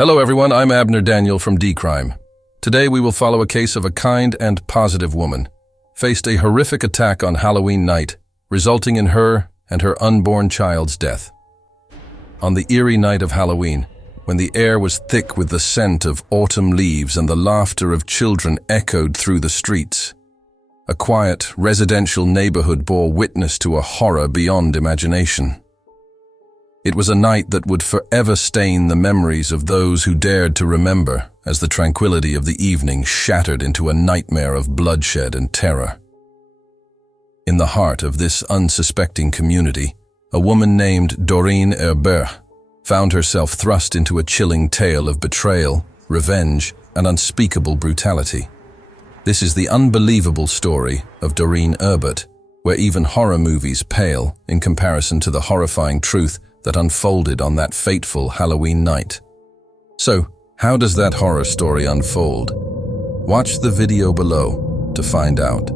Hello everyone, I'm Abner Daniel from D-Crime. Today we will follow a case of a kind and positive woman faced a horrific attack on Halloween night, resulting in her and her unborn child's death. On the eerie night of Halloween, when the air was thick with the scent of autumn leaves and the laughter of children echoed through the streets, a quiet, residential neighborhood bore witness to a horror beyond imagination. It was a night that would forever stain the memories of those who dared to remember as the tranquility of the evening shattered into a nightmare of bloodshed and terror. In the heart of this unsuspecting community, a woman named Doreen Herbert found herself thrust into a chilling tale of betrayal, revenge, and unspeakable brutality. This is the unbelievable story of Doreen Herbert, where even horror movies pale in comparison to the horrifying truth that unfolded on that fateful Halloween night. So, how does that horror story unfold? Watch the video below to find out.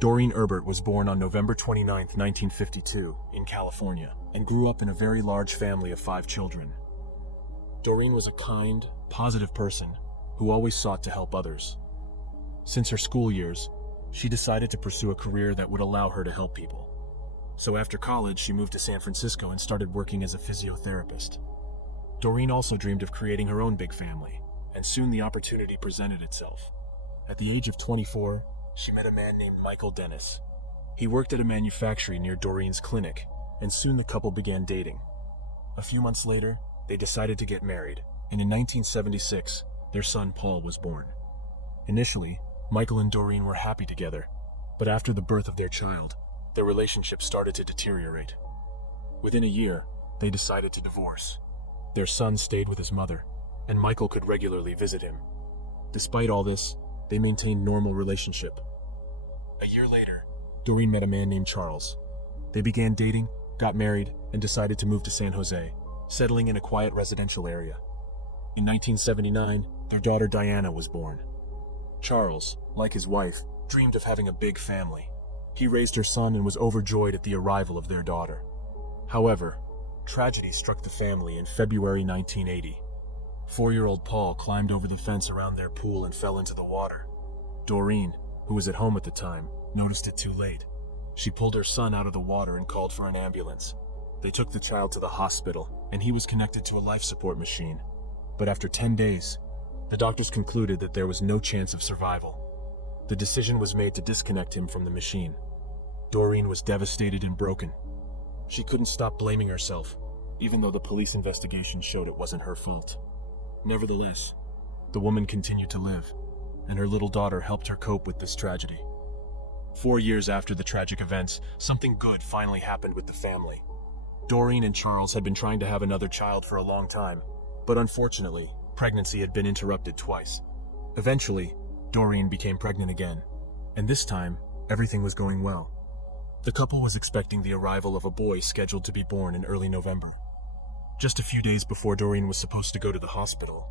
Doreen Herbert was born on November 29, 1952, in California, and grew up in a very large family of 5 children. Doreen was a kind, positive person who always sought to help others. Since her school years, she decided to pursue a career that would allow her to help people. So after college, she moved to San Francisco and started working as a physiotherapist. Doreen also dreamed of creating her own big family, and soon the opportunity presented itself. At the age of 24, she met a man named Michael Dennis. He worked at a manufactory near Doreen's clinic, and soon the couple began dating. A few months later, they decided to get married, and in 1976, their son Paul was born. Initially, Michael and Doreen were happy together, but after the birth of their child, their relationship started to deteriorate. Within a year, they decided to divorce. Their son stayed with his mother, and Michael could regularly visit him. Despite all this, they maintained normal relationship. A year later, Doreen met a man named Charles. They began dating, got married, and decided to move to San Jose, settling in a quiet residential area. In 1979, their daughter Diana was born. Charles, like his wife, dreamed of having a big family. He raised her son and was overjoyed at the arrival of their daughter. However, tragedy struck the family in February 1980. 4-year-old Paul climbed over the fence around their pool and fell into the water. Doreen, who was at home at the time, noticed it too late. She pulled her son out of the water and called for an ambulance. They took the child to the hospital, and he was connected to a life support machine. But after 10 days, the doctors concluded that there was no chance of survival. The decision was made to disconnect him from the machine. Doreen was devastated and broken. She couldn't stop blaming herself, even though the police investigation showed it wasn't her fault. Nevertheless, the woman continued to live, and her little daughter helped her cope with this tragedy. 4 years after the tragic events, something good finally happened with the family. Doreen and Charles had been trying to have another child for a long time, but unfortunately, pregnancy had been interrupted twice. Eventually, Doreen became pregnant again, and this time, everything was going well. The couple was expecting the arrival of a boy scheduled to be born in early November. Just a few days before Doreen was supposed to go to the hospital,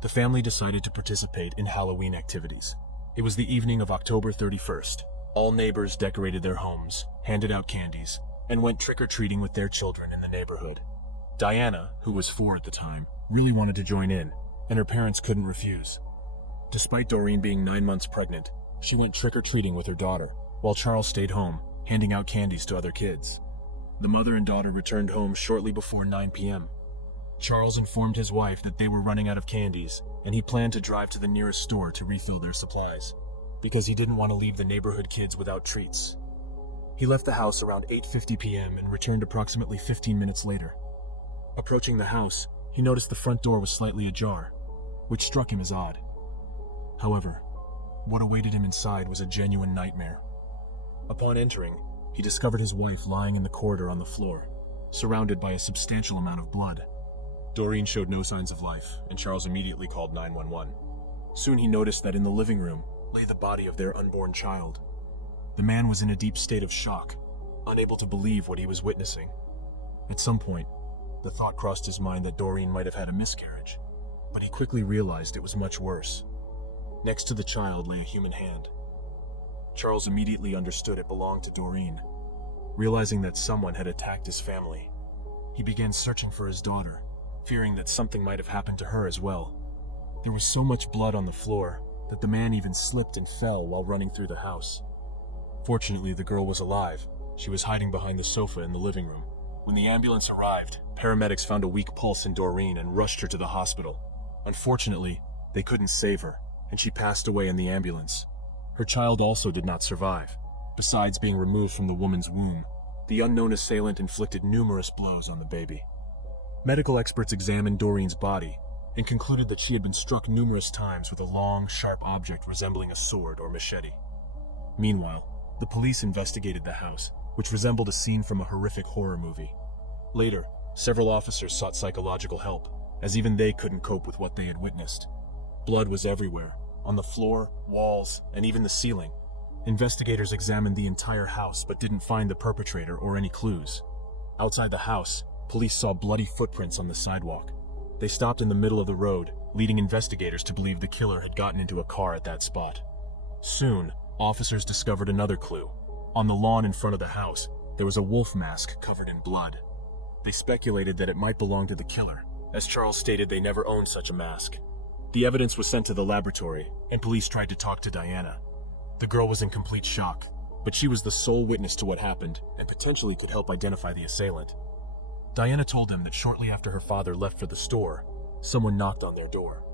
the family decided to participate in Halloween activities. It was the evening of October 31st. All neighbors decorated their homes, handed out candies, and went trick-or-treating with their children in the neighborhood. Diana, who was 4 at the time, really wanted to join in, and her parents couldn't refuse. Despite Doreen being 9 months pregnant, she went trick-or-treating with her daughter, while Charles stayed home, handing out candies to other kids. The mother and daughter returned home shortly before 9 p.m. Charles informed his wife that they were running out of candies, and he planned to drive to the nearest store to refill their supplies, because he didn't want to leave the neighborhood kids without treats. He left the house around 8:50 p.m. and returned approximately 15 minutes later. Approaching the house, he noticed the front door was slightly ajar, which struck him as odd. However, what awaited him inside was a genuine nightmare. Upon entering, he discovered his wife lying in the corridor on the floor, surrounded by a substantial amount of blood. Doreen showed no signs of life, and Charles immediately called 911. Soon he noticed that in the living room lay the body of their unborn child. The man was in a deep state of shock, unable to believe what he was witnessing. At some point, the thought crossed his mind that Doreen might have had a miscarriage, but he quickly realized it was much worse. Next to the child lay a human hand. Charles immediately understood it belonged to Doreen. Realizing that someone had attacked his family, he began searching for his daughter, fearing that something might have happened to her as well. There was so much blood on the floor that the man even slipped and fell while running through the house. Fortunately, the girl was alive. She was hiding behind the sofa in the living room. When the ambulance arrived, paramedics found a weak pulse in Doreen and rushed her to the hospital. Unfortunately, they couldn't save her, and she passed away in the ambulance. Her child also did not survive. Besides being removed from the woman's womb, the unknown assailant inflicted numerous blows on the baby. Medical experts examined Doreen's body and concluded that she had been struck numerous times with a long, sharp object resembling a sword or machete. Meanwhile, the police investigated the house, which resembled a scene from a horrific horror movie. Later, several officers sought psychological help, as even they couldn't cope with what they had witnessed. Blood was everywhere, on the floor, walls, and even the ceiling. Investigators examined the entire house but didn't find the perpetrator or any clues. Outside the house, police saw bloody footprints on the sidewalk. They stopped in the middle of the road, leading investigators to believe the killer had gotten into a car at that spot. Soon, officers discovered another clue. On the lawn in front of the house, there was a wolf mask covered in blood. They speculated that it might belong to the killer, as Charles stated they never owned such a mask. The evidence was sent to the laboratory, and police tried to talk to Diana. The girl was in complete shock, but she was the sole witness to what happened and potentially could help identify the assailant. Diana told them that shortly after her father left for the store, someone knocked on their door.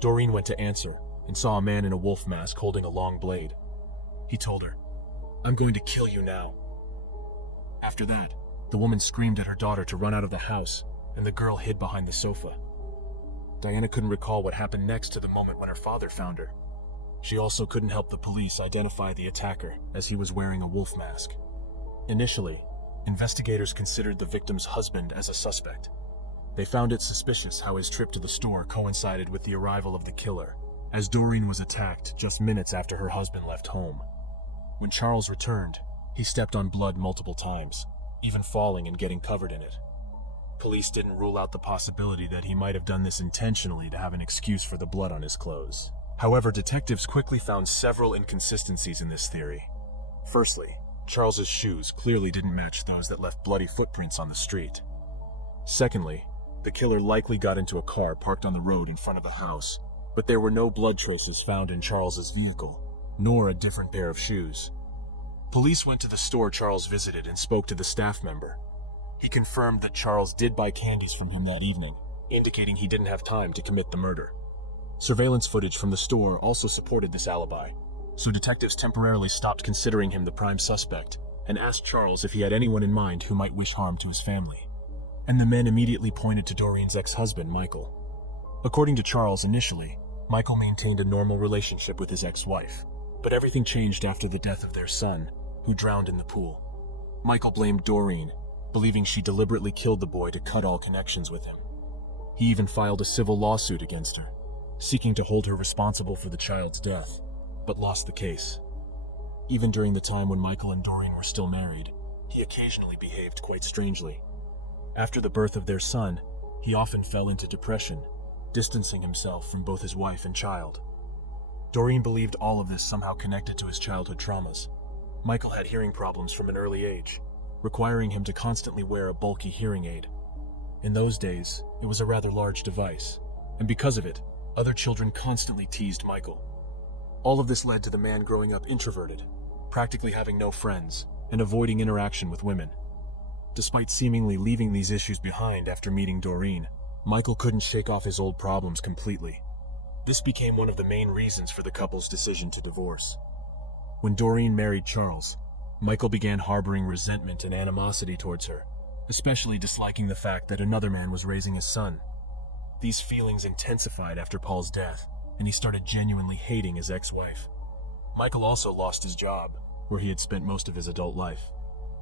Doreen went to answer and saw a man in a wolf mask holding a long blade. He told her, "I'm going to kill you now." After that, the woman screamed at her daughter to run out of the house, and the girl hid behind the sofa. Diana couldn't recall what happened next to the moment when her father found her. She also couldn't help the police identify the attacker, as he was wearing a wolf mask. Initially, investigators considered the victim's husband as a suspect. They found it suspicious how his trip to the store coincided with the arrival of the killer, as Doreen was attacked just minutes after her husband left home. When Charles returned, he stepped on blood multiple times, even falling and getting covered in it. Police didn't rule out the possibility that he might have done this intentionally to have an excuse for the blood on his clothes. However, detectives quickly found several inconsistencies in this theory. Firstly, Charles's shoes clearly didn't match those that left bloody footprints on the street. Secondly, the killer likely got into a car parked on the road in front of the house, but there were no blood traces found in Charles's vehicle, nor a different pair of shoes. Police went to the store Charles visited and spoke to the staff member. He confirmed that Charles did buy candies from him that evening, indicating he didn't have time to commit the murder. Surveillance footage from the store also supported this alibi, so detectives temporarily stopped considering him the prime suspect and asked Charles if he had anyone in mind who might wish harm to his family. And the men immediately pointed to Doreen's ex-husband, Michael. According to Charles initially, Michael maintained a normal relationship with his ex-wife, but everything changed after the death of their son, who drowned in the pool. Michael blamed Doreen, believing she deliberately killed the boy to cut all connections with him. He even filed a civil lawsuit against her, seeking to hold her responsible for the child's death, but lost the case. Even during the time when Michael and Doreen were still married, he occasionally behaved quite strangely. After the birth of their son, he often fell into depression, distancing himself from both his wife and child. Doreen believed all of this somehow connected to his childhood traumas. Michael had hearing problems from an early age, requiring him to constantly wear a bulky hearing aid. In those days, it was a rather large device, and because of it, other children constantly teased Michael. All of this led to the man growing up introverted, practically having no friends, and avoiding interaction with women. Despite seemingly leaving these issues behind after meeting Doreen, Michael couldn't shake off his old problems completely. This became one of the main reasons for the couple's decision to divorce. When Doreen married Charles, Michael began harboring resentment and animosity towards her, especially disliking the fact that another man was raising his son. These feelings intensified after Paul's death, and he started genuinely hating his ex-wife. Michael also lost his job, where he had spent most of his adult life.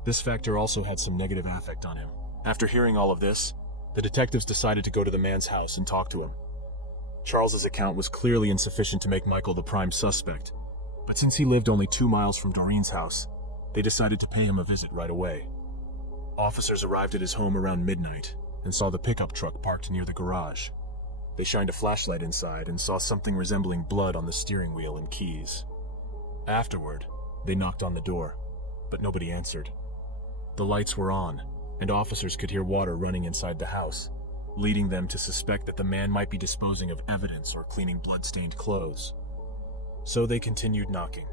This factor also had some negative affect on him. After hearing all of this, the detectives decided to go to the man's house and talk to him. Charles's account was clearly insufficient to make Michael the prime suspect, but since he lived only 2 miles from Doreen's house, they decided to pay him a visit right away. Officers arrived at his home around midnight and saw the pickup truck parked near the garage. They shined a flashlight inside and saw something resembling blood on the steering wheel and keys. Afterward, they knocked on the door, but nobody answered. The lights were on, and officers could hear water running inside the house, leading them to suspect that the man might be disposing of evidence or cleaning blood-stained clothes. So they continued knocking.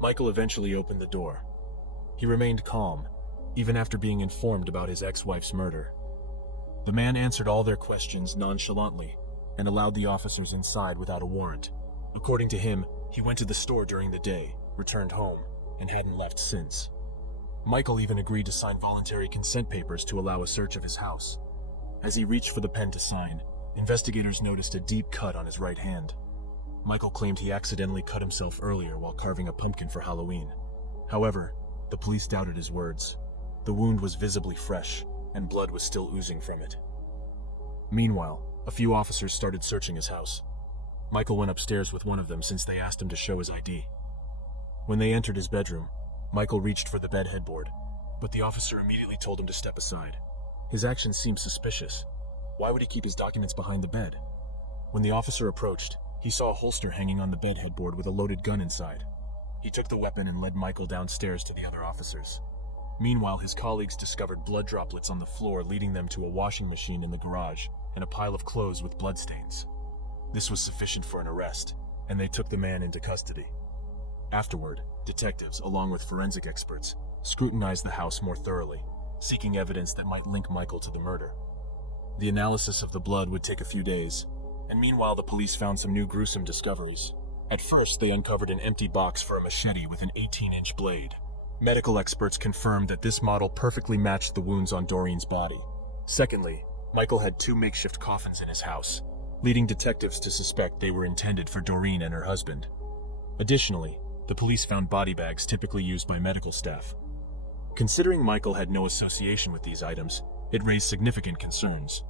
Michael eventually opened the door. He remained calm, even after being informed about his ex-wife's murder. The man answered all their questions nonchalantly and allowed the officers inside without a warrant. According to him, he went to the store during the day, returned home, and hadn't left since. Michael even agreed to sign voluntary consent papers to allow a search of his house. As he reached for the pen to sign, investigators noticed a deep cut on his right hand. Michael claimed he accidentally cut himself earlier while carving a pumpkin for Halloween. However, the police doubted his words. The wound was visibly fresh, and blood was still oozing from it. Meanwhile, a few officers started searching his house. Michael went upstairs with one of them since they asked him to show his ID. When they entered his bedroom, Michael reached for the bed headboard, but the officer immediately told him to step aside. His actions seemed suspicious. Why would he keep his documents behind the bed? When the officer approached, he saw a holster hanging on the bed headboard with a loaded gun inside. He took the weapon and led Michael downstairs to the other officers. Meanwhile, his colleagues discovered blood droplets on the floor, leading them to a washing machine in the garage and a pile of clothes with bloodstains. This was sufficient for an arrest, and they took the man into custody. Afterward, detectives, along with forensic experts, scrutinized the house more thoroughly, seeking evidence that might link Michael to the murder. The analysis of the blood would take a few days, and meanwhile the police found some new gruesome discoveries. At first, they uncovered an empty box for a machete with an 18-inch blade. Medical experts confirmed that this model perfectly matched the wounds on Doreen's body. Secondly, Michael had 2 makeshift coffins in his house, leading detectives to suspect they were intended for Doreen and her husband. Additionally, the police found body bags typically used by medical staff. Considering Michael had no association with these items, it raised significant concerns.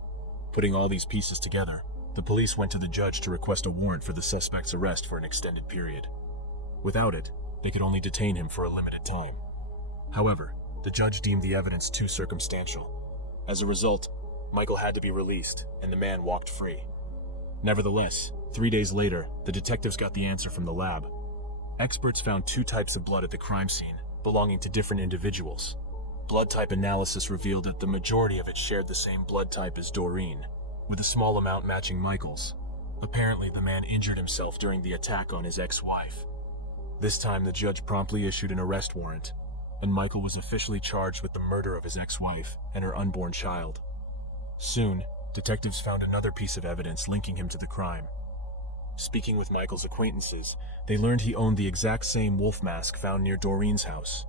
Putting all these pieces together, the police went to the judge to request a warrant for the suspect's arrest for an extended period. Without it, they could only detain him for a limited time. However, the judge deemed the evidence too circumstantial. As a result, Michael had to be released, and the man walked free. Nevertheless, 3 days later, the detectives got the answer from the lab. Experts found 2 types of blood at the crime scene, belonging to different individuals. Blood type analysis revealed that the majority of it shared the same blood type as Doreen, with a small amount matching Michael's. Apparently, the man injured himself during the attack on his ex-wife. This time, the judge promptly issued an arrest warrant, and Michael was officially charged with the murder of his ex-wife and her unborn child. Soon, detectives found another piece of evidence linking him to the crime. Speaking with Michael's acquaintances, they learned he owned the exact same wolf mask found near Doreen's house.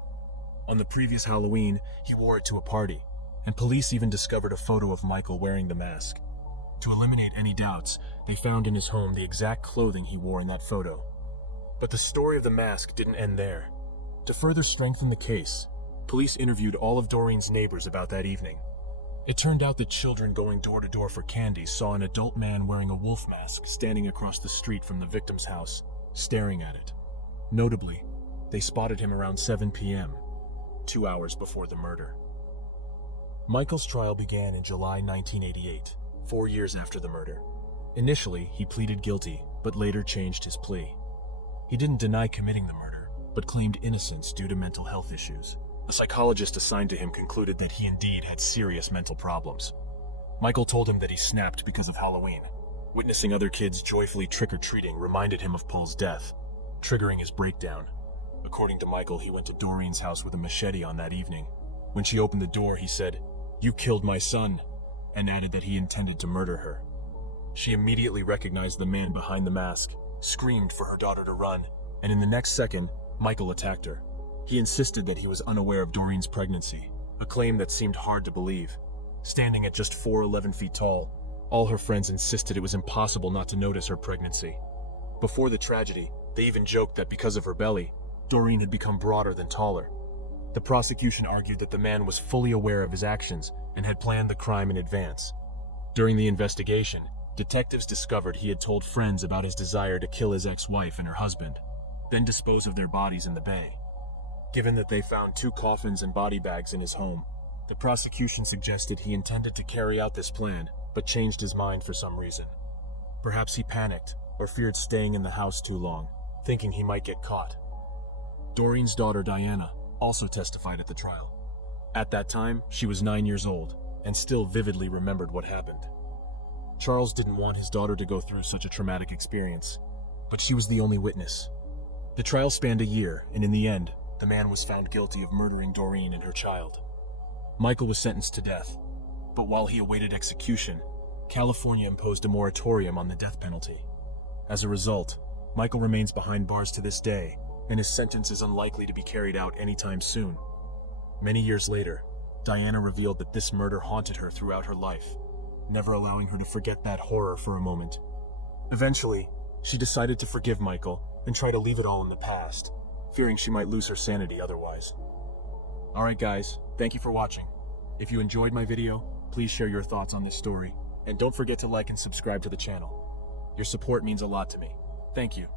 On the previous Halloween, he wore it to a party, and police even discovered a photo of Michael wearing the mask. To eliminate any doubts, they found in his home the exact clothing he wore in that photo. But the story of the mask didn't end there. To further strengthen the case, police interviewed all of Doreen's neighbors about that evening. It turned out that children going door to door for candy saw an adult man wearing a wolf mask standing across the street from the victim's house, staring at it. Notably, they spotted him around 7 p.m., 2 hours before the murder. Michael's trial began in July 1988, 4 years after the murder. Initially, he pleaded guilty, but later changed his plea. He didn't deny committing the murder, but claimed innocence due to mental health issues. The psychologist assigned to him concluded that he indeed had serious mental problems. Michael told him that he snapped because of Halloween. Witnessing other kids joyfully trick-or-treating reminded him of Paul's death, triggering his breakdown. According to Michael, he went to Doreen's house with a machete on that evening. When she opened the door, he said, "You killed my son," and added that he intended to murder her. She immediately recognized the man behind the mask, screamed for her daughter to run, and in the next second, Michael attacked her. He insisted that he was unaware of Doreen's pregnancy, a claim that seemed hard to believe. Standing at just 4'11" feet tall, all her friends insisted it was impossible not to notice her pregnancy. Before the tragedy, they even joked that because of her belly, Doreen had become broader than taller. The prosecution argued that the man was fully aware of his actions and had planned the crime in advance. During the investigation, detectives discovered he had told friends about his desire to kill his ex-wife and her husband, then dispose of their bodies in the bay. Given that they found 2 coffins and body bags in his home, the prosecution suggested he intended to carry out this plan, but changed his mind for some reason. Perhaps he panicked or feared staying in the house too long, thinking he might get caught. Doreen's daughter Diana also testified at the trial. At that time, she was 9 years old and still vividly remembered what happened. Charles didn't want his daughter to go through such a traumatic experience, but she was the only witness. The trial spanned a year, and in the end, the man was found guilty of murdering Doreen and her child. Michael was sentenced to death, but while he awaited execution, California imposed a moratorium on the death penalty. As a result, Michael remains behind bars to this day, and his sentence is unlikely to be carried out anytime soon. Many years later, Diana revealed that this murder haunted her throughout her life, never allowing her to forget that horror for a moment. Eventually, she decided to forgive Michael and try to leave it all in the past, fearing she might lose her sanity otherwise. Alright guys, thank you for watching. If you enjoyed my video, please share your thoughts on this story, and don't forget to like and subscribe to the channel. Your support means a lot to me. Thank you.